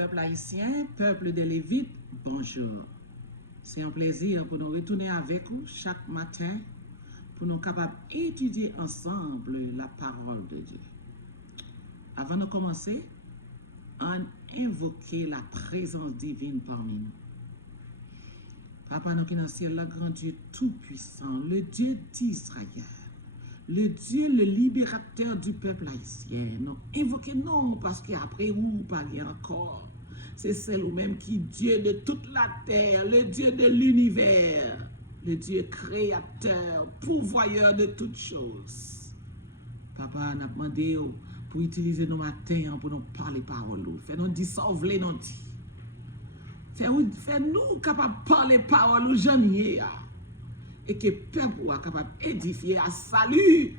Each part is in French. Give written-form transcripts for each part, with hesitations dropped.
Peuple haïtien, peuple des Lévites, bonjour. C'est un plaisir pour nous retourner avec vous chaque matin pour nous capables d'étudier ensemble la parole de Dieu. Avant de commencer, on invoquer la présence divine parmi nous. Papa, nous qui dans le ciel, le grand Dieu tout-puissant, le Dieu d'Israël, le Dieu, le libérateur du peuple haïtien. Nous invoquons non parce qu'après vous parlez encore. C'est celui-même qui est Dieu de toute la terre, le Dieu de l'univers, le Dieu créateur, pourvoyeur de toutes choses. Papa, nous avons demandé pour utiliser nos matins pour nous parler parole. Fais-nous dissolver les noms. Fais-nous capables de parler parole j'en ai. Et que le peuple soit capable d'édifier à salut.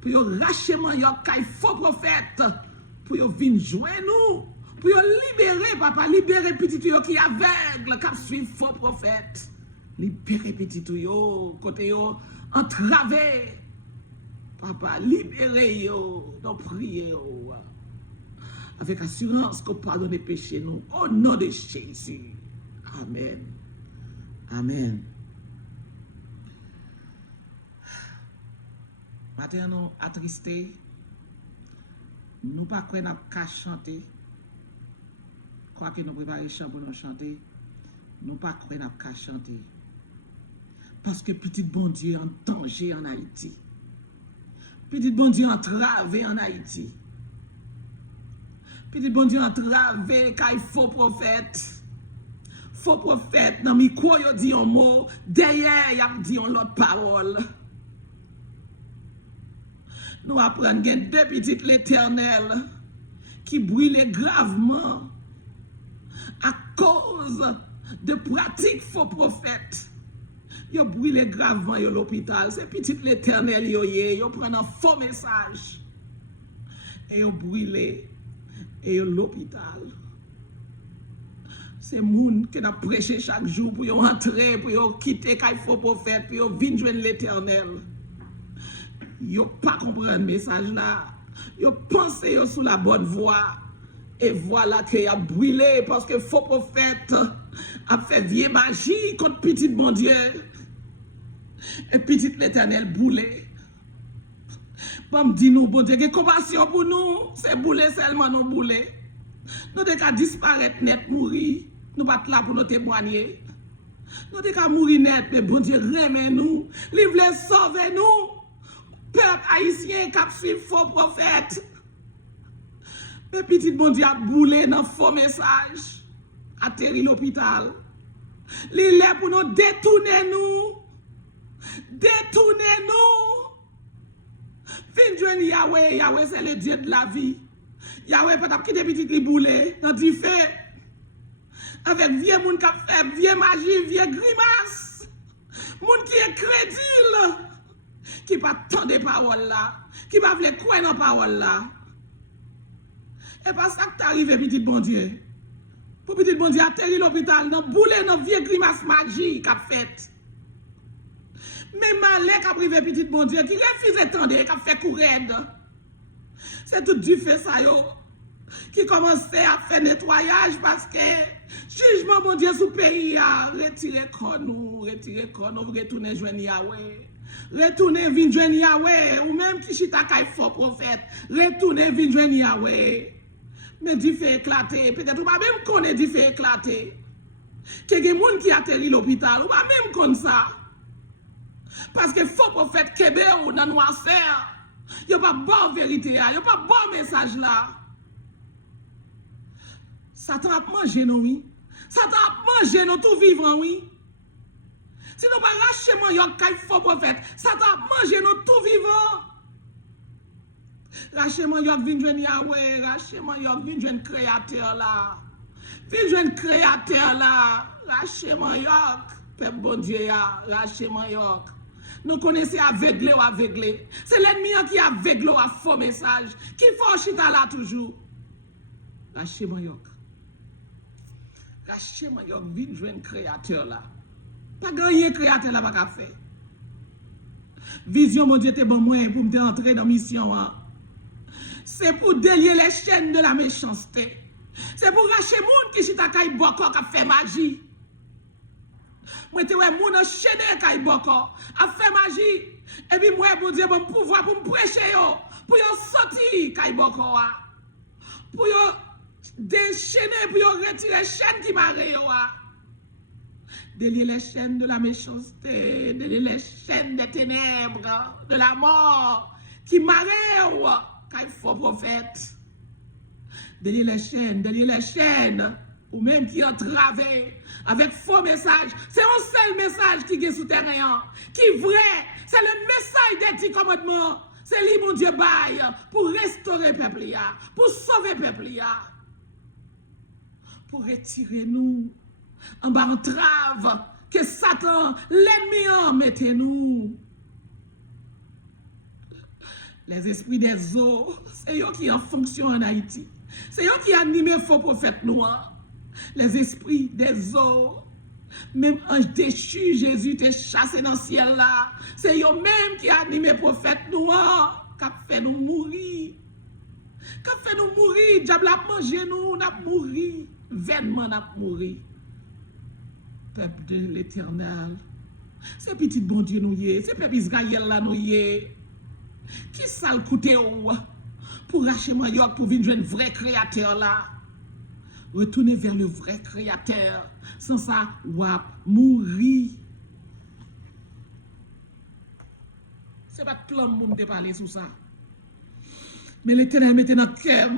Pour racheter les faux prophètes. Pour venir joindre nous. Pour libérer, papa, libérer petit qui est aveugle, qui suit faux prophètes. Libérer petit yo, côté yo, entravé. Papa, libérez yo, donc priez yo. Avec assurance qu'on pardonne les péchés nous. Au nom de Jésus. Amen. Amen. Maintenant, nous attristés. Nous pas quoi n'a qu'à chanter. Quoi que nous préparons chant pour nous chanter. Nous pas quoi n'a qu'à chanter. Parce que petit bon Dieu en danger en Haïti. Petit bon Dieu entravé en Haïti. Petit bon Dieu entravé car il faux prophète. Faux prophète, dans micro yo dit un mot, derrière y a dit une autre parole. Nous apprenons deux petites l'Éternel qui brûlent gravement à cause de pratiques faux prophètes. Yo brûlent gravement yo l'hôpital. C'est petit l'Éternel yo prennent un faux message et yo brûlent et l'hôpital. C'est moun qui a prêché chaque jour pour yo entrer, pour yo quitter quand il faut prophète, pour yo venir joindre l'Éternel. Yo pas comprendre le message là. Yo pense yo sous la bonne voie. Et voilà que y a brûlé parce que faux prophète a fait vieille magie contre petit bon Dieu. Et petit l'Éternel boulé. Bon me dit nous bon Dieu, que compassion pour nous, c'est boulé seulement nous boulé. Nous devons qu'à disparaître net mourir. Nous pas là pour nous témoigner. Nous devons qu'à mourir net, mais bon Dieu remet nous, livre sauver nous. Peuple haïtien qui a suivi faux prophète. Mais petit bon Dieu a boulé dans faux message. Atterri l'hôpital. Il est pour nous détourner nous. Détourner nous. Fin joindre Yahweh. Yahweh c'est le Dieu de la vie. Yahweh peut-être quitter petit li boulé dans du fait. Avec vieux moun qui fait vieux magie, vieux grimace. Moun qui est crédule. Qui pas tant de paroles là, qui pas vle croire dans parole là. Et pas ça que t'arrive petit bon Dieu. Pour petit bon Dieu atterri l'hôpital dans boule dans vieux grimace magie qu'a fait. Mais malé qu'a privé petit bon Dieu qui refuse tendre qu'a fait courir. C'est tout du fait ça yo qui commençait à faire nettoyage parce que jugement bon Dieu sous pays a retiré nous, retourner joindre Yahweh. Retournez vin joindre Yahweh, ou même qui chita kay faux prophète, retournez vin joindre Yahweh. Mais du fait éclater, peut-être ou pas même connaît du fait éclater. Que gen moun qui atterri l'hôpital, ou pas même connaît ça. Parce que faux prophète kebe ou dans noirceur, y a pas bonne vérité, y a pas bon message là. Satan a mangé nous oui. Satan a mangé nous tout vivant oui. Si nous pas racheter mon kay faux prophète, Satan a mangé nous tout vivant. Racheter mon vin joindre Yahweh, racheter mon vin joindre créateur là. Vin joindre créateur là, racheter mon peuple bon Dieu ya, racheter mon Nous connaissons aveuglé ou aveuglé. C'est l'ennemi qui est aveuglé ou a faux message. Qui faut chita là toujours. Racheter mon Racheter mon vin joindre créateur là. Pas gagné créateur là pas faire. Vision mon Dieu te bon moi pour me entrer dans mission. C'est pour délier les chaînes de la méchanceté. C'est pour racheter moun qui chita kay boko qui fait magie. Moi te ouais moun enchaîné kay boko a fait magie et puis moi bon Dieu bon pouvoir pour me prêcher yo pour yo sortir kay boko pour yo déchaîner pour yo retirer chaîne qui marre yo délier les chaînes de la méchanceté, délier les chaînes des ténèbres, de la mort qui marre kay faux prophète. Délier les chaînes, ou même qui entravent avec faux messages. C'est un seul message qui est souterrain, qui est vrai. C'est le message des 10 commandements. C'est lui, mon Dieu, bail pour restaurer le peuple, pour sauver le peuple, pour retirer nous en bas entrave que Satan, l'ennemi, mettez-nous. Les esprits des eaux, c'est eux qui en fonction en Haïti. C'est eux qui animent faux prophètes noirs. Les esprits des eaux, même ange déchu, Jésus te chassé dans le ciel là. C'est eux-mêmes qui animent prophètes noirs, qui fait nous mourir. Qui fait nous mourir, diable a mangé nous, n'a mourir. Vainement n'a mourir. Peuple de l'Éternel. C'est petit bon Dieu nous y est, c'est peuple Israël là nous y est. Qui ça le coûte pour racheter Mayotte pour venir jouer un vrai créateur là? Retourner vers le vrai créateur. Sans ça, ou à mourir. C'est pas de plan de parler sur ça. Mais l'Éternel mettait dans le cœur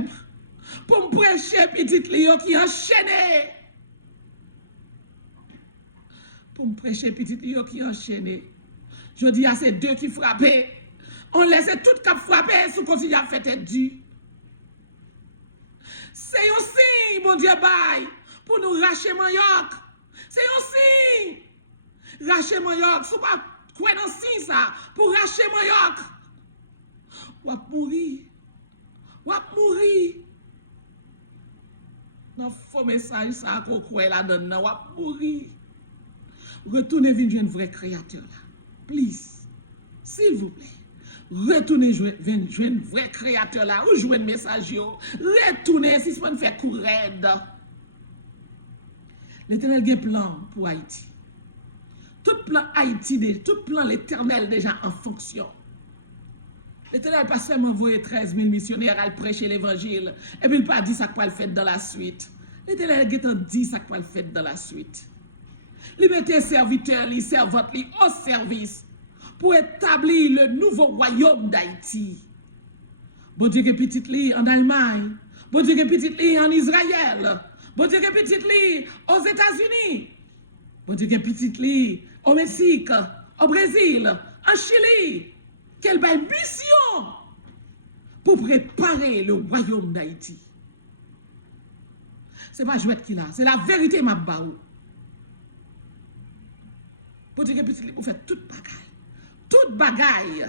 pour me prêcher petit Léo qui enchaîné. Pour me prêcher petit Léo qui enchaîné. Je dis à ces deux qui frappaient. On laissait tout cap frapper sous continue à faire tête due. C'est un signe, mon Dieu, bail, pour nous racheter Mayotte. C'est un signe. Racheter Mayotte, c'est pas quoi dans signe ça, pour racheter Mayotte. Ou à mourir. Ou à mourir. Non, faux message ça, qu'on croit là-dedans, ou à mourir. Retournez vers un vrai créateur là. Please. S'il vous plaît. Retournez jouer un vrai créateur là, ou jouer un message. Retournez si ce fait courir. L'Éternel a un plan pour Haïti. Tout plan Haïti, tout plan l'Éternel déjà en fonction. L'Éternel pas seulement envoyé 13 000 missionnaires à prêcher l'évangile, et puis il pas dit ça qu'il va le faire dans la suite. L'Éternel a dit ça qu'il va le faire dans la suite. Il mettait serviteurs, les servantes, au service pour établir le nouveau royaume d'Haïti. Bon Dieu que petit lit en Allemagne, bon Dieu que petit lit en Israël, bon Dieu que petit lit aux États-Unis, bon Dieu que petit lit au Mexique, au Brésil, en Chili. Quelle belle mission pour préparer le royaume d'Haïti. C'est pas jouette qui là, c'est la vérité ma baou. Bon Dieu que petit lit pour faire toute bagaille. Toute bagaille.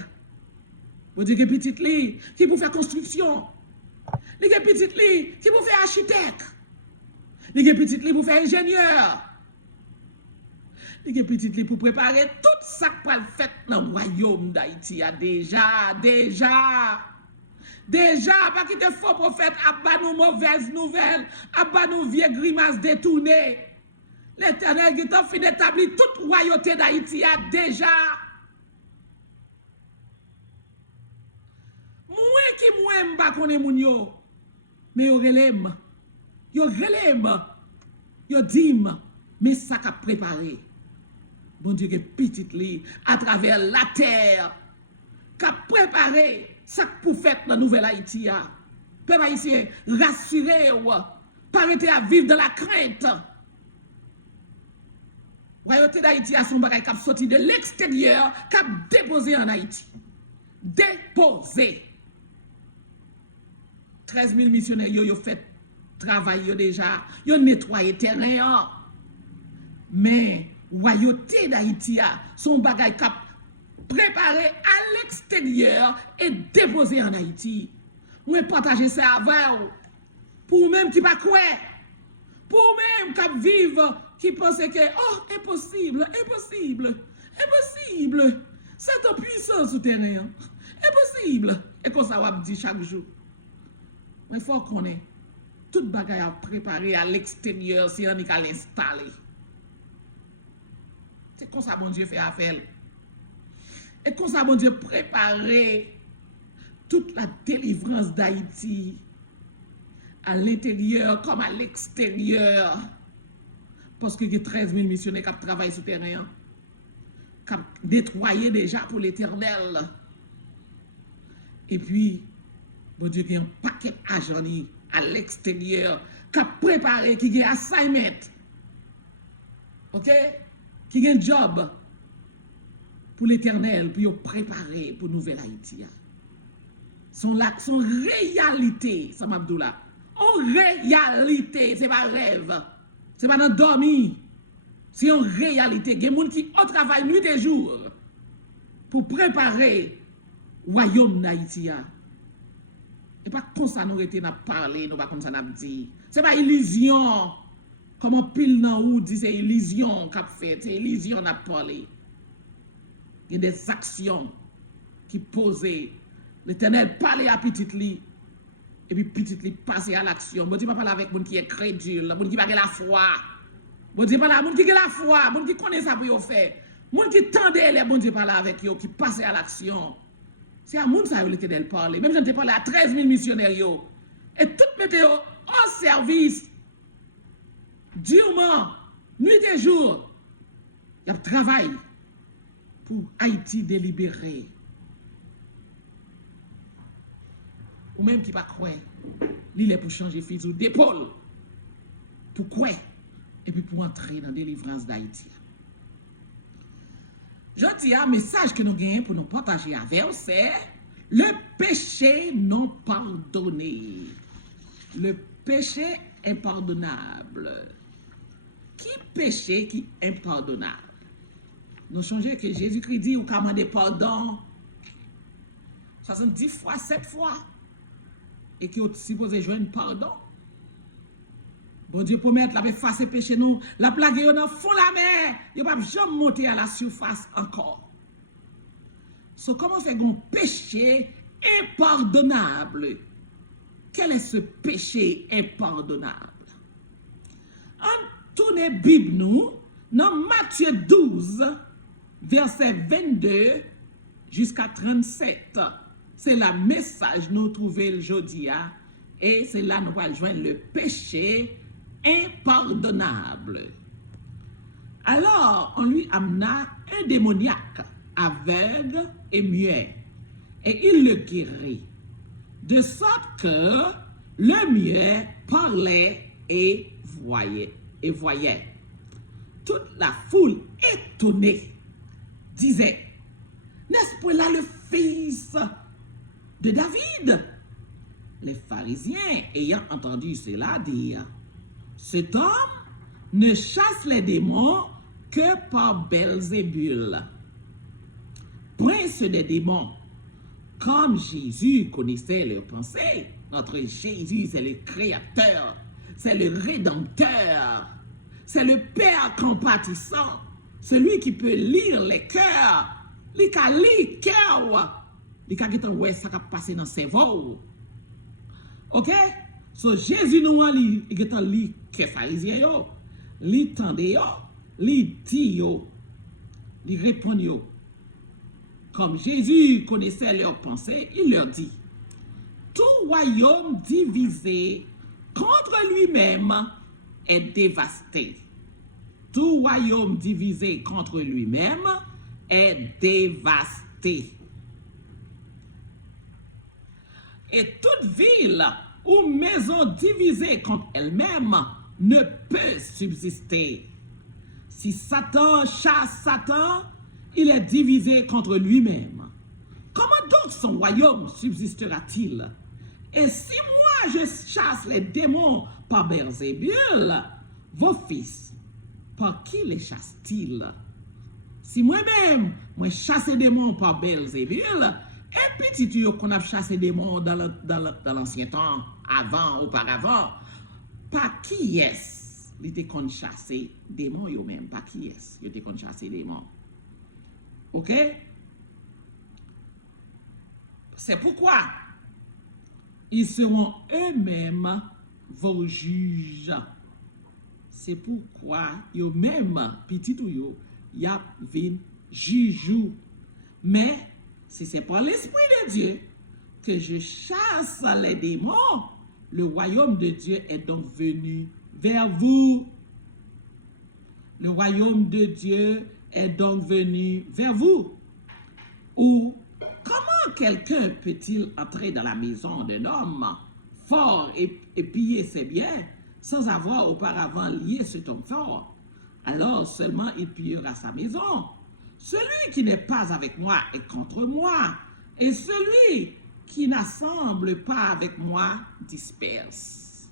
Vous dites que petit lit qui pour faire construction. Les petit lit qui pour faire architecte. Les petit lit pour faire ingénieur. Les petit lit pour préparer tout ça pour le faire dans le royaume d'Haïti. Déjà, pas qu'il te faux prophète, à nous mauvaises nouvelles, à nous vieux grimaces détournées. L'Éternel qui t'a fait d'établir toute royauté d'Haïti déjà. Moi qui moi pas connais moun yo, mais yo relèm, yo dim, mais ça qu'a préparé. Bon Dieu que petit li à travers la terre qu'a préparé ça pour faire dans nouvelle Haïti a. Peuple haïtien, rassurez-vous, pas arrêter à vivre dans la crainte. Royauté d'Haïti a son bagage qui sorti de l'extérieur, qui a déposé en Haïti. Déposé. 13 000 missionnaires, yo fait travail déjà, yo nettoyé terrain. Mais royauté d'Haïti a son bagage qui a préparé à l'extérieur et déposé en Haïti. Moi partager ça avec vous. Pour même qui pas quoi. Pour même qui vivent qui pense que oh impossible. C'est en puissance souterrain. Impossible. Et comme ça on dit chaque jour. Il faut qu'on ait tout bagay a préparé à l'extérieur, si on y a l'installer. C'est comme ça bon Dieu fait affaire. Et comme ça bon Dieu préparer toute la délivrance d'Haïti à l'intérieur comme à l'extérieur. Parce que il y a 13 000 missionnaires qui travaillent sur le terrain, qui ont nettoyé déjà pour l'Éternel. Et puis, bon Dieu, il y a un paquet d'argent à l'extérieur qui a préparé, qui a un assignment, ok? Qui a un job pour l'Éternel, pour préparer pour Nouvelle Haïti. Son réalité, ça m'a dit là. En réalité, c'est pas rêve. C'est pas dans dormir. C'est en réalité. Il y a des gens qui ont travaillé nuit et jour pour préparer le royaume d'Haïti. Et pas comme ça nous été parlé, nous pas comme ça nous dit. C'est pas illusion. Comment pile dans ou dit c'est illusion qu'a fait, c'est illusion n'a parlé. Il y a des actions qui posent. L'Éternel parlait à petite li et puis petite li passer à l'action. Bon Dieu pas parler avec moun qui est crédule, moun qui pas la foi. Bon Dieu parle à moun qui a la foi, moun qui connaît ça pour yo faire. Moun qui tendait les bon Dieu parle avec yo qui passe à l'action. C'est à moun ça l'Éternel parler. Même j'en ai parlé à 13 000 missionnaires yo. Et tout météo en service durement nuit et jour. Il y a travail pour Haïti délibéré. Ou même qui pas croire, il est pour changer fusil d'épaule. Pour quoi? Et puis pour entrer dans la délivrance d'Haïti. Je dis un message que nous gagnons pour nous partager avec vous, c'est le péché non pardonné. Le péché impardonnable. Qui péché qui est impardonnable? Nous changeons que Jésus-Christ dit ou commandé pardon 70 fois, 7 fois. Et qui est supposé joindre pardon. Bon Dieu promet la effacer péché nous, la plague yo dans fond la mer, yo pas jamais monter à la surface encore. So comment fait un péché impardonnable? Quel est ce péché impardonnable? En tourne Bible nous dans Matthieu 12 verset 22 jusqu'à 37. C'est le message nous trouvons aujourd'hui et c'est là nous allons joindre le péché impardonnable. Alors, on lui amena un démoniaque, aveugle et muet, et il le guérit, de sorte que le muet parlait et voyait. Toute la foule étonnée disait, n'est-ce pas là le fils de David? Les pharisiens, ayant entendu cela, dirent, cet homme ne chasse les démons que par Belzébul, prince des démons. Comme Jésus connaissait leurs pensées, notre Jésus, c'est le Créateur, c'est le Rédempteur, c'est le Père compatissant, celui qui peut lire les cœurs, il peut lire les cœurs, il peut lire ce qui passe dans ses cerveau. Ok? So Jésus nous a li que pharisien yo, li tende yo, li dit yo, li répond yo. Comme Jésus connaissait leurs pensées, il leur dit, tout royaume divisé contre lui-même est dévasté. Tout royaume divisé contre lui-même est dévasté. Et toute ville ou maison divisée contre elle-même ne peut subsister. Si Satan chasse Satan, il est divisé contre lui-même. Comment donc son royaume subsistera-t-il? Et si moi je chasse les démons par Belzébul, vos fils, par qui les chassent-ils? Si moi-même, moi chasse les démons par Belzébul, et petit tuyau qu'on a chassé des démons dans l'ancien temps, auparavant, par qui est-ce qu'il était qu'on chasser des démons eux-mêmes? Par qui est-ce qu'il était qu'on chasser des démons? Ok? C'est pourquoi ils seront eux-mêmes vos juges. C'est pourquoi yo même petit ou yo y a vin juge. Mais si c'est par l'Esprit de Dieu que je chasse les démons, le royaume de Dieu est donc venu vers vous. Le royaume de Dieu est donc venu vers vous. Ou comment quelqu'un peut-il entrer dans la maison d'un homme fort et piller ses biens sans avoir auparavant lié cet homme fort? Alors seulement il pillera sa maison. Celui qui n'est pas avec moi est contre moi, et celui qui n'assemble pas avec moi disperse.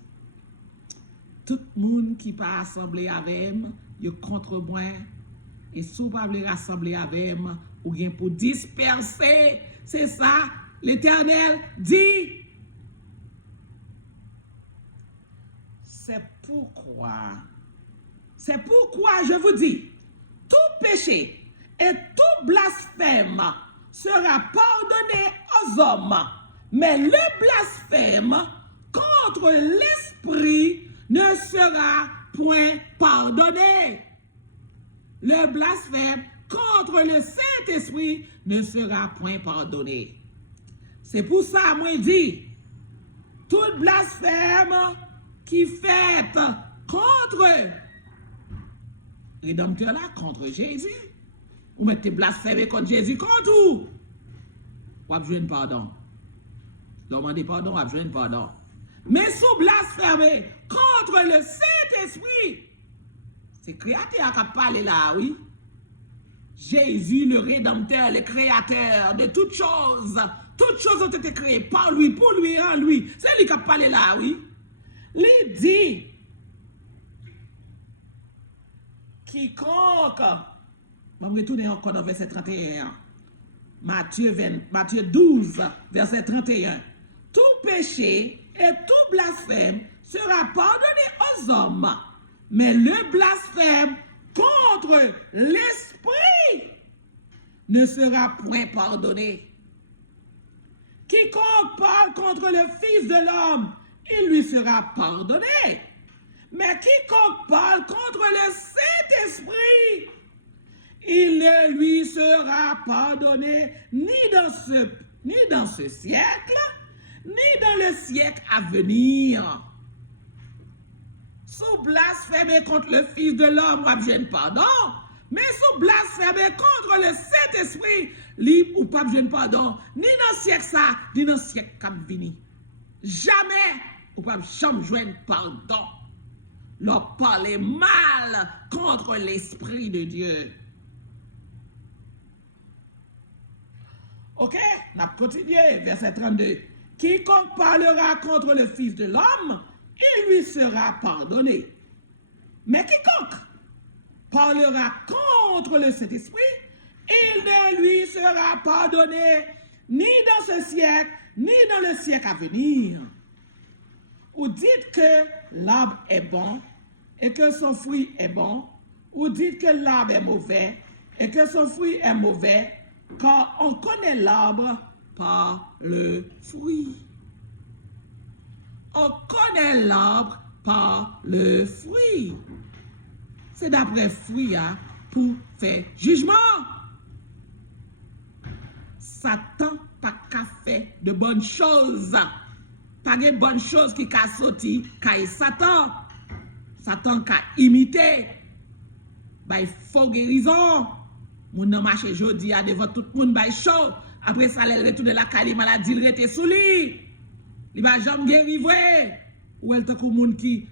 Tout le monde qui pas assemblé avec moi, est contre moi, et si vous pas rassembler avec moi, ou bien pour disperser. C'est ça, l'Éternel dit. C'est pourquoi je vous dis, tout péché et tout blasphème sera pardonné aux hommes, mais le blasphème contre l'Esprit ne sera point pardonné. Le blasphème contre le Saint-Esprit ne sera point pardonné. C'est pour ça, moi, je dis, tout blasphème qui fait contre Rédempteur là, contre Jésus, ou mettez blasphémé contre Jésus, contre où? Ou avez pardon. Demandez pardon, ou avez pardon. Mais sous blasphémé contre le Saint-Esprit, c'est créateur qui a parlé là, oui. Jésus, le Rédempteur, le Créateur de toutes choses ont été créées par lui, pour lui, en lui. C'est lui qui a parlé là, oui. Il dit, quiconque, je vais retourner encore dans verset 31, Matthieu 12, verset 31, tout péché et tout blasphème sera pardonné aux hommes, mais le blasphème contre l'Esprit ne sera point pardonné. Quiconque parle contre le Fils de l'homme, il lui sera pardonné. Mais quiconque parle contre le Saint-Esprit, il ne lui sera pardonné ni dans ce siècle, ni dans le siècle à venir. Sous blasphémer contre le Fils de l'homme, ou besoin de pardon. Mais sous blasphémer contre le Saint-Esprit, libre ou pas besoin de pardon, ni dans le siècle ça, ni dans le siècle qui venir. Jamais, ou pas jamais joindre pardon. Leur parler mal contre l'Esprit de Dieu. Ok, on a continué, verset 32. Quiconque parlera contre le Fils de l'homme, il lui sera pardonné. Mais quiconque parlera contre le Saint-Esprit, il ne lui sera pardonné ni dans ce siècle, ni dans le siècle à venir. Ou dites que l'arbre est bon et que son fruit est bon, ou dites que l'arbre est mauvais et que son fruit est mauvais, car on connaît l'arbre par le fruit. On connaît l'arbre par le fruit. C'est d'après fruit hein, pour faire jugement. Satan pas qu'à faire de bonnes choses. Pas de bonnes choses qui qu'a sorti qu'à Satan. Satan qu'a imité. By faux guérison. Mon nom marche aujourd'hui à devant tout le monde by chaud. Après ça, elle retourne la cali maladie, il rete sous lui. Il va jamais guérir vrai. Ou elle tant que monde qui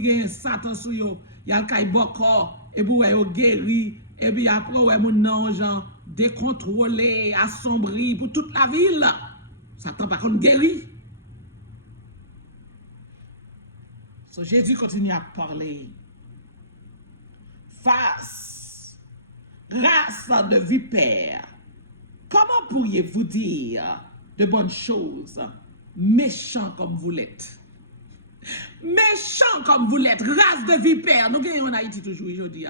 gagne Satan sous yo, y a le kay boko et puis yo guéri et puis après ouais mon nan gens décontrôlé, assombri pour toute la ville. Satan par contre guéri. So Jésus continue à parler. Face, race de vipères, comment pourriez-vous dire de bonnes choses, méchants comme vous l'êtes? Méchants comme vous l'êtes, race de vipères. Nous gagnons en Haïti toujours aujourd'hui.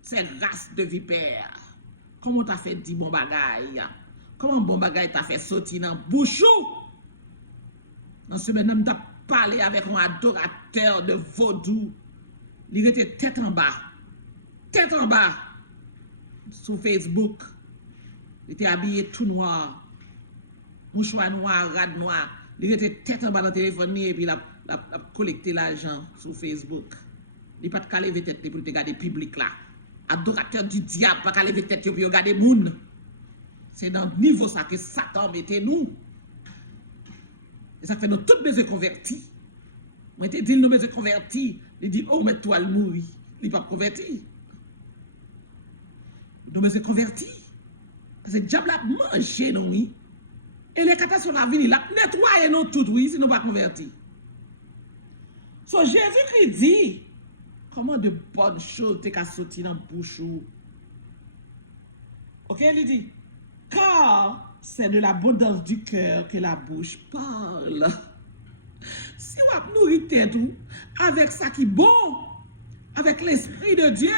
C'est race de vipères. Comment t'as fait dit bon bagay? Comment bon bagay t'as fait sortir dans bouchou? Dans ce semaine, t'as parler avec un adorateur de vaudou. Il était tête en bas, sur Facebook. Il était habillé tout noir, mouchoir noir, rad noir. Il était tête en bas dans le téléphone et puis il a collecté l'argent sur Facebook. Il n'a pas de lever tête pour regarder le public là. Adorateur du diable, pas lever tête pour regarder le monde. C'est dans le niveau ça que Satan mettait nous. Et ça fait nous toutes mes convertis. Moi, je dis, nous mes convertis. Il dit, oh, mais toi, le mourir. Il n'est pas converti. Nous mes convertis. Parce que le diable a mangé, nous, oui. Et les catastrophes la vie, il a nettoyé nous tout, oui, si nous pas convertis. So, Jésus-Christ dit, comment de bonnes choses t'es qu'à sortir dans la bouche. Ok, il dit, car c'est de l'abondance du cœur que la bouche parle. Si vous nourrit tête avec ça qui est bon, avec l'Esprit de Dieu,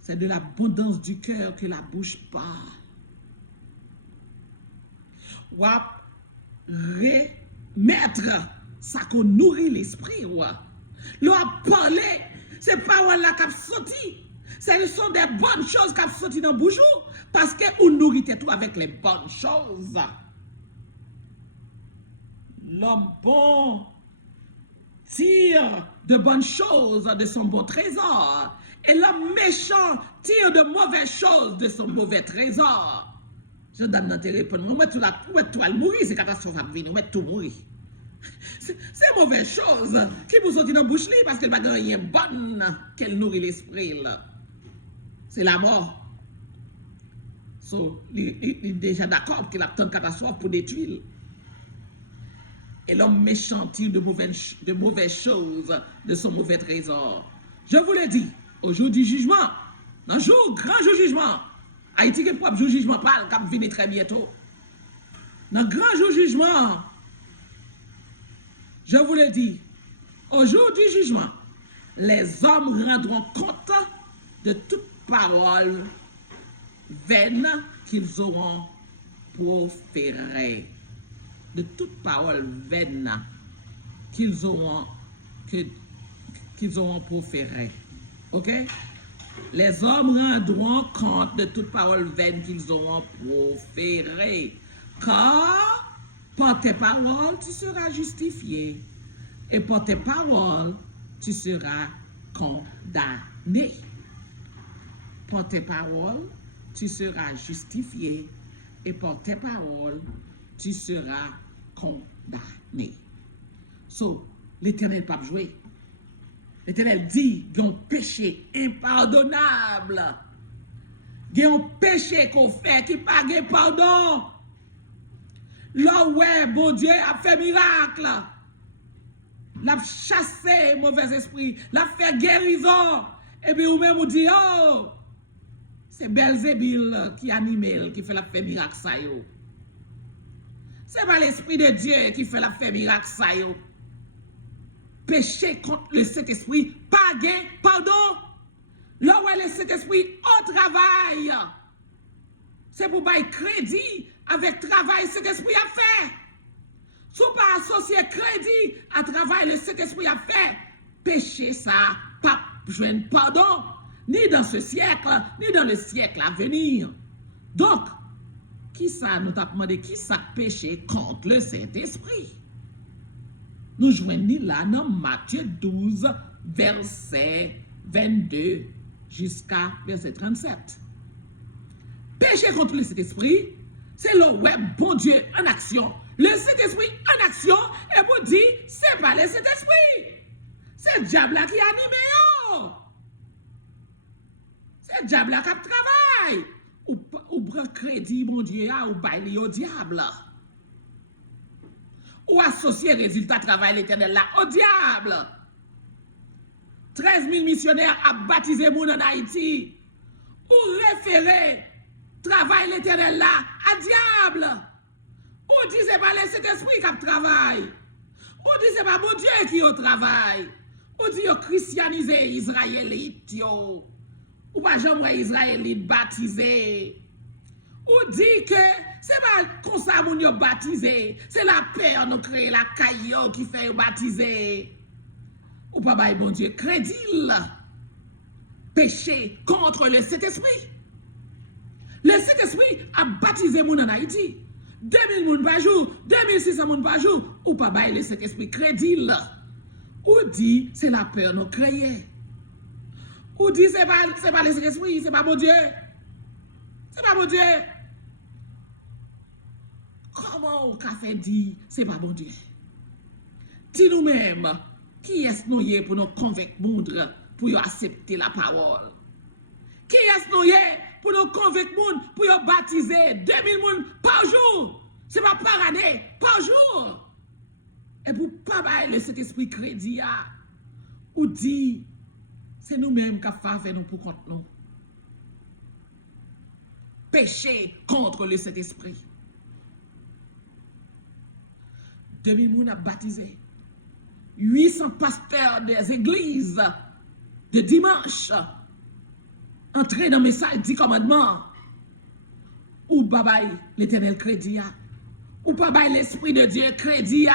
c'est de l'abondance du cœur que la bouche parle. Ou remettre ça qu'on nourrit l'esprit. L'on a parlé, c'est pas là qui a sorti. Ce sont des bonnes choses qui ont sorti dans le bouche parce que vous nourrissez tout avec les bonnes choses. L'homme bon tire de bonnes choses de son bon trésor et l'homme méchant tire de mauvaises choses de son mauvais trésor. Je donne notre réponse. Moi, tout le mourir, c'est catastrophe à venir. Moi, tout mourir. C'est mauvaise chose qui vous sortit dans la bouche parce qu'elle va gagner bonne qu'elle nourrit l'esprit. C'est la mort. So, il est déjà d'accord qu'il a tant de catastrophe pour détruire. Et l'homme méchant tire de mauvaises choses de son mauvais trésor. Je vous l'ai dit, au jour du jugement, dans le jour, grand jour jugement, Haïti qui est propre jour jugement parle, qui va venir très bientôt. Dans le grand jour jugement, je vous l'ai dit, au jour du jugement, les hommes rendront compte de toute parole vaine qu'ils auront proférée. De toute parole vaine qu'ils auront proférée. Ok? Les hommes rendront compte de toute parole vaine qu'ils auront proférée. Car par tes paroles, tu seras justifié. Et par tes paroles, tu seras condamné. Par tes paroles, tu seras justifié. Et par tes paroles, tu seras condamné. So, l'Éternel pas jouer. L'Éternel dit qu'il y a un péché impardonnable. Il y a un péché qu'on fait qui n'a pas de pardon. Là, ouais, bon Dieu a fait miracle. L'a chassé mauvais esprit. L'a fait guérison. Et puis, vous-même, vous dites, oh, c'est Belzébuth qui anime, qui fait la fait miracle ça yo. C'est pas l'Esprit de Dieu qui fait la fait miracle ça yo. Péché contre le Saint-Esprit, pas gain, pardon. Là où le Saint-Esprit au travail. C'est pour bailler crédit avec travail que le Saint-Esprit a fait. Si vous pas associer crédit à travail le Saint-Esprit a fait, péché ça, pas joindre pardon, ni dans ce siècle, ni dans le siècle à venir. Donc, qui ça nous t'a demandé, qui ça péché contre le Saint-Esprit? Nous joignons là dans Matthieu 12, verset 22 jusqu'à verset 37. Péché contre le Saint-Esprit, c'est le web bon Dieu en action. Le Saint-Esprit en action, et vous dit, c'est pas le Saint-Esprit. C'est le diable qui anime. C'est le diable qui travaille. Ou prend crédit, mon Dieu, ou baille au diable. Ou associer résultat travail l'Éternel là au diable. 13 000 missionnaires a baptisé moun en Haïti. Ou référer travail l'Éternel là à diable. Ou dit c'est pas le Saint-Esprit qui travaille. Ou dit c'est pas mon Dieu qui au travail. Ou dit yo christianisé Israélite yo. Ou pas jamais Israélite baptisé. Ou dit que c'est pas comme ça moun yo baptisé, c'est la peur nous créer la caillou qui fait baptiser. Ou pas bail bon Dieu crédit péché contre le Saint-Esprit. Le Saint-Esprit a baptisé moun en Haïti. 2000 moun par jour, 2600 moun par jour, ou pas bail le Saint-Esprit crédit. Ou dit c'est la peur nous créer. Ou dit c'est pas le Saint-Esprit, c'est pas bon Dieu. C'est pas bon Dieu. Comment on a fait dire c'est pas bon Dieu? Dis nous-mêmes, qui est-ce nous pour nous convaincre monde pour accepter la parole? Qui est-ce nous pour nous convaincre monde pour baptiser 2000 monde par jour? C'est pas par année, par jour. Et pour pas bailler le Saint-Esprit crédit, ou dit c'est nous-mêmes qui avons fait nous pour contre nous. Péché contre le Saint-Esprit. 2000 moun a baptisé. 800 pasteurs des églises de dimanche entrés dans le message 10 commandements. Ou babay l'éternel crédit. Ou babay l'Esprit de Dieu crédit.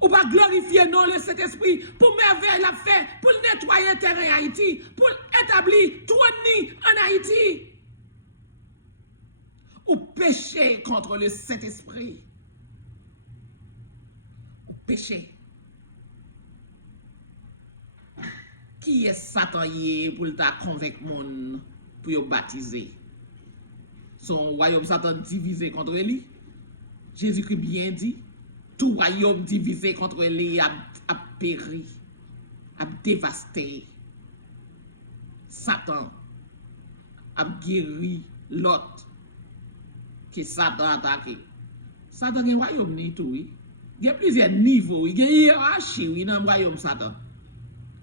Ou pas glorifier non le Saint-Esprit pour merveille la fait, pour nettoyer le terrain Haïti, pour établir trône en Haïti. Ou péché contre le Saint-Esprit. Ou péché. Qui est Satan pour ta convaincre moun pour yo baptiser? Son royaume Satan divisé contre lui. Jésus-Christ bien dit, tout royaume divisé contre lui a péri, a dévasté. Satan a guéri l'autre que Satan a attaqué. Satan a un royaume ni tout, oui. Il y a plusieurs niveaux, il y a une hiérarchie dans le royaume Satan.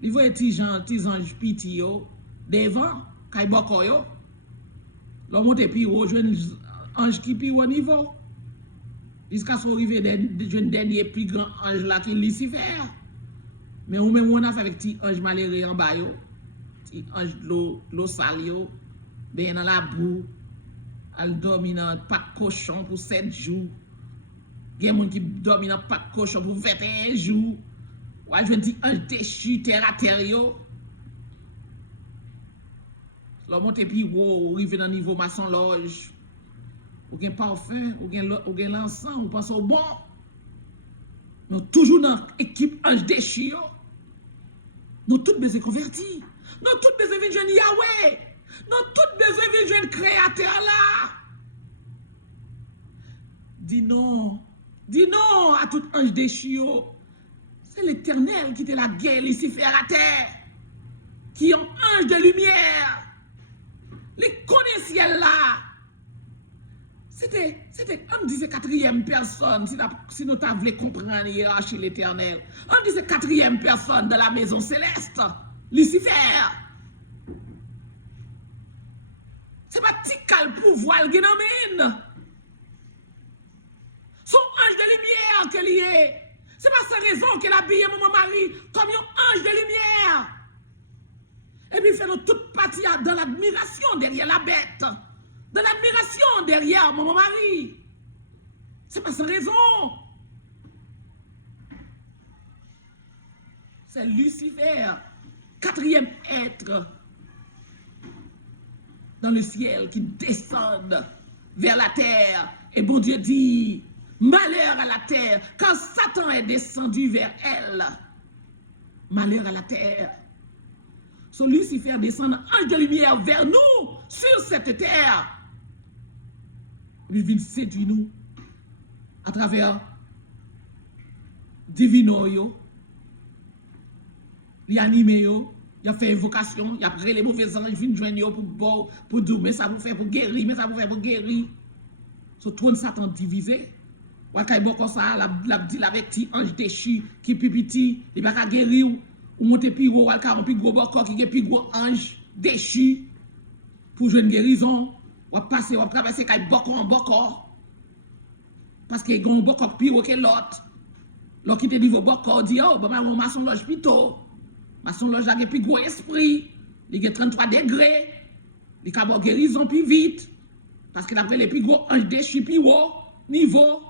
Il faut être des anges piti devant, kay boko yo. L'on monte plus haut, je ange qui plus haut niveau. Jusqu'à ce qu'on arrive à dernier plus grand ange là qui est Lucifer. Mais ou même on a fait avec petit ange malheureux en bas yo, petit ange l'eau sale yo, ben dans la boue, al dormi dans pas cochon pour 7 jours. Il y a des gens qui dorment dans pas cochon pour 21 jours. Ou je dis ange déchu terre à terre yo. L'on monte puis ou arrive dans niveau maçon loge. Ou gen parfum, ou gen l'encens, ou pense au bon. Nous toujours dans l'équipe ange déchu. Nous tous besoin convertis. Nous tous besoin de jeune Yahweh. Nous tous besoin de jeune créateur là. Dis non à tout ange déchu. C'est l'Éternel qui te la guerre Lucifer à terre. Qui est un ange de lumière. Les connaissaient là. C'était, on disait quatrième personne, si nous voulons comprendre la hiérarchie de l'Éternel. On disait quatrième personne de la maison céleste, Lucifer. C'est pas tical pouvoir qui domine. Son ange de lumière qu'elle y est. C'est pas sa raison qu'elle a habillé mon mari comme un ange de lumière. Et puis fait nous toute partie dans l'admiration derrière la bête. Dans l'admiration derrière mon mari. C'est pas sans raison. C'est Lucifer, quatrième être dans le ciel qui descend vers la terre. Et bon Dieu dit, malheur à la terre, quand Satan est descendu vers elle. Malheur à la terre. So Lucifer descend ange de lumière vers nous, sur cette terre. Il vient séduire nous à travers divino yo, il anime yo, il a fait invocation, il a pris les mauvais anges, il vient joindre yo pour dire mais ça vous fait pour guérir, mais ça vous fait pour guérir. So trône Satan divisé. Ou kay boko ça la dit avec petit ange déchu qui pipiti, il va pas guérir ou monter plus haut, ou ka un plus gros boko qui est plus gros ange déchu pour jouer une guérison. Ou passer, ou traverser kay boko en boko. Parce que gon boko plus haut que l'autre. L'autre qui te dit boko dit oh bah mon maçon loge plutôt. Maçon loge a plus gros esprit, il a 33 degrés. Il a bon guérison plus vite. Parce qu'il a pris les plus gros anges déchus, plus haut niveau.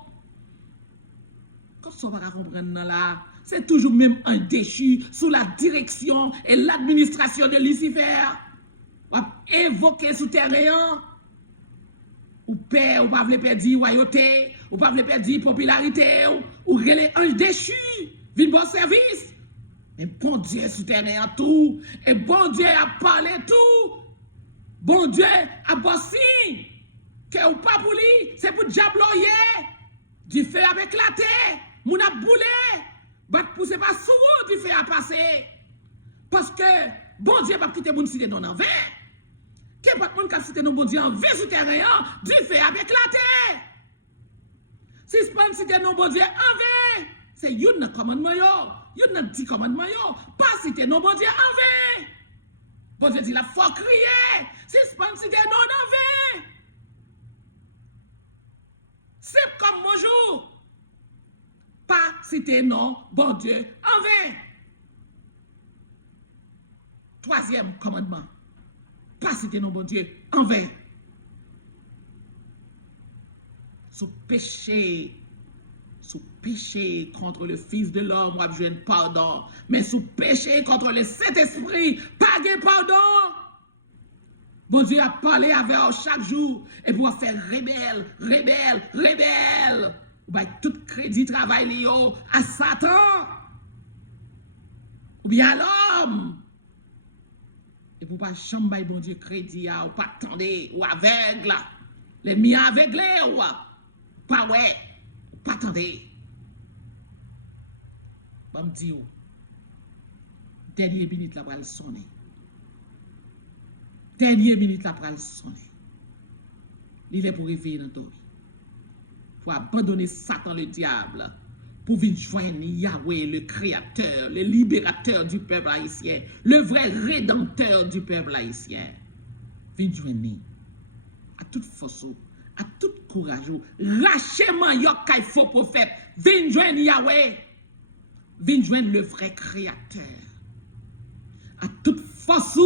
Comme ça, on va comprendre là. C'est toujours même un déchu sous la direction et l'administration de Lucifer. On va invoquer souterrain. Ou père, ou pas vle perdre royauté, ou pas vle perdre popularité, ou les anges déchus, vin bon service. Mais bon Dieu souterrain tout, et bon Dieu a parlé tout. Bon Dieu a bossé, que ou pas pour lui, c'est pour diabloyer. Du feu a éclaté, moun a boulé, bat pousse pas souvent du feu a passé. Parce que bon Dieu va quitter moun cité non en vain. Que pas moun ka cité non bon Dieu en vain souterrain, du feu a éclaté. Si pas cité non bon Dieu en vain, c'est yon commandement yo, yon 10 commandements yo, pas cité non bon Dieu en vain. Bon Dieu dit la faut crier, si pas cité non en vain. C'est comme bonjour. Pas citer non, bon Dieu, en vain. Troisième commandement. Pas citer non, bon Dieu, en vain. Sous péché contre le Fils de l'homme, on besoin de pardon. Mais sous péché contre le Saint-Esprit, pas de pardon. Bon Dieu a parlé avec eux chaque jour et pour faire rebelle. Ou bien tout crédit travail lié à Satan. Ou bien à l'homme. Et pour pas jamais bon Dieu crédit ou pas attendre ou aveugle. Les mis aveuglés ou pas ouais, pas attendre. Bon me dit dernière minute la pral sonner. Dernière minute la pral sonner. Il est pour réveiller dans toi. Pour abandonner Satan le diable, pour venir joindre Yahweh, le créateur, le libérateur du peuple haïtien, le vrai rédempteur du peuple haïtien. Venir joindre à toute force, à tout courage, lâchez-moi yokay faux prophète, venir joindre Yahweh, venir joindre le vrai créateur. À toute force,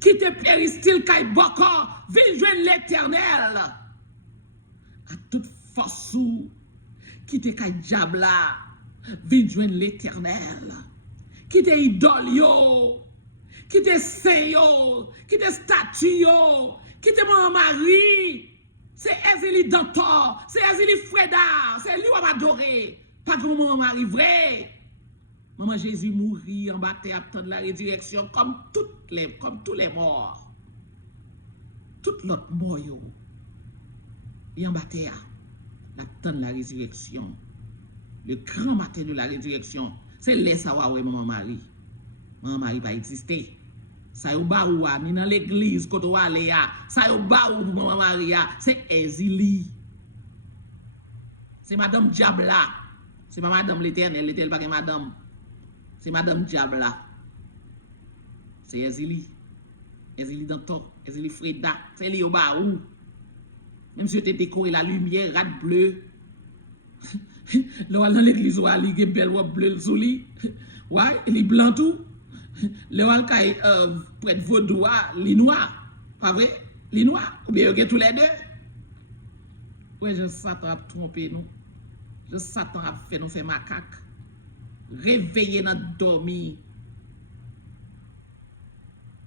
qui te péristyle kay boko, venir joindre l'éternel. À toute force qui te kay diabla, vin joindre l'éternel, qui te idole yo, qui te saint yo, qui te statue yo, qui te mon mari, c'est Ezeli Dantor, c'est Ezeli Freda, c'est lui on va adorer, pas comme mon mari vrai. Maman Jésus mourit en bataille attendre la résurrection comme tous les morts. Toute l'autre mort yo. Et en bataille l'attendre la résurrection. Le grand matin de la résurrection, c'est les sawawe maman Marie. Maman Marie va exister. Ça yo ba ou ni dans l'église quand on aller ça yo ba ou maman Marie, c'est Ezili. C'est madame Diabla. C'est pas madame l'Éternel pas que madame. C'est madame Diabla. C'est Ezili. Ezili Danton, Ezili Freda, c'est li yo ba ou. Même si tu as décoré la lumière, rat bleu. Là, dans l'église, il y a une belle robe bleue sous lui. Ouais, il est blanc tout. Là, il y a près de vaudou, il est noir. Pas vrai? Il est noir. Ou bien, il y a tous les deux. Ouais, je Satan a trompé nous. Je Satan a fait nous faire macaque. Réveiller notre dormi.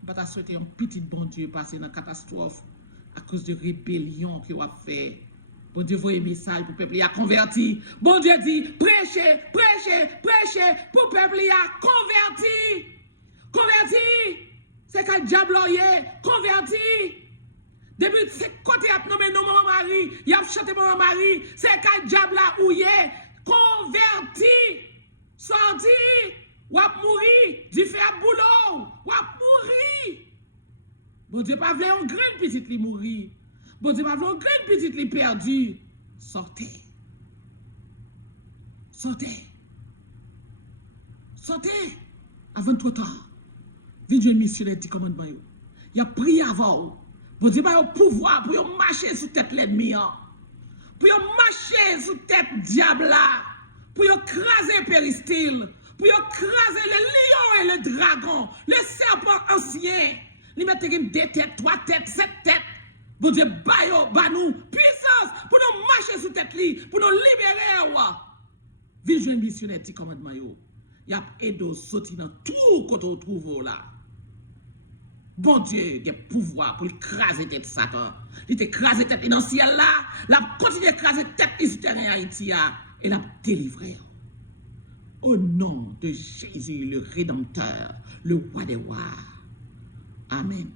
Je vais souhaiter un petit bon Dieu passer dans la catastrophe. À cause de rébellion que vous avez fait. Bon Dieu, voyez un message pour le peuple, il a converti. Bon Dieu dit, prêchez, pour le peuple, il a converti. Converti. C'est qu'un diable, converti. Depuis ce côté, il a nommé nos maman Marie, il a chanté maman Marie, c'est qu'un diable là où il est converti. Sorti, ou a mouri, du fait à boulot, ou a mouri. Bon Dieu, pas voulu un grand petit li mourir. Bon Dieu, pas voulu un grand petit li perdu. Sortez. Sortez. Sortez. Avant trop tard. Vite Dieu mission les 10 commandements. Il a prié avant. Bon Dieu, pas un pouvoir pour marcher sous tête l'ennemi. Pour marcher sous tête diable là. Pour écraser péristyle. Pour écraser le lion et le dragon. Le serpent ancien. Li mette 2 têtes, 3 têtes, 7 têtes. Bon Dieu, ba nous puissance pour nous marcher sous tête li, pour nous libérer. Vin jouer missionnaire ti commandement yo. Y a aidé sorti dans tout côté où trouve là. Bon Dieu, il y a pouvoir pour écraser tête Satan. Il t'écraser tête dans le ciel là, la continue écraser tête historien Haïti et la délivrer. Au nom de Jésus le Rédempteur, le roi des rois. Amen.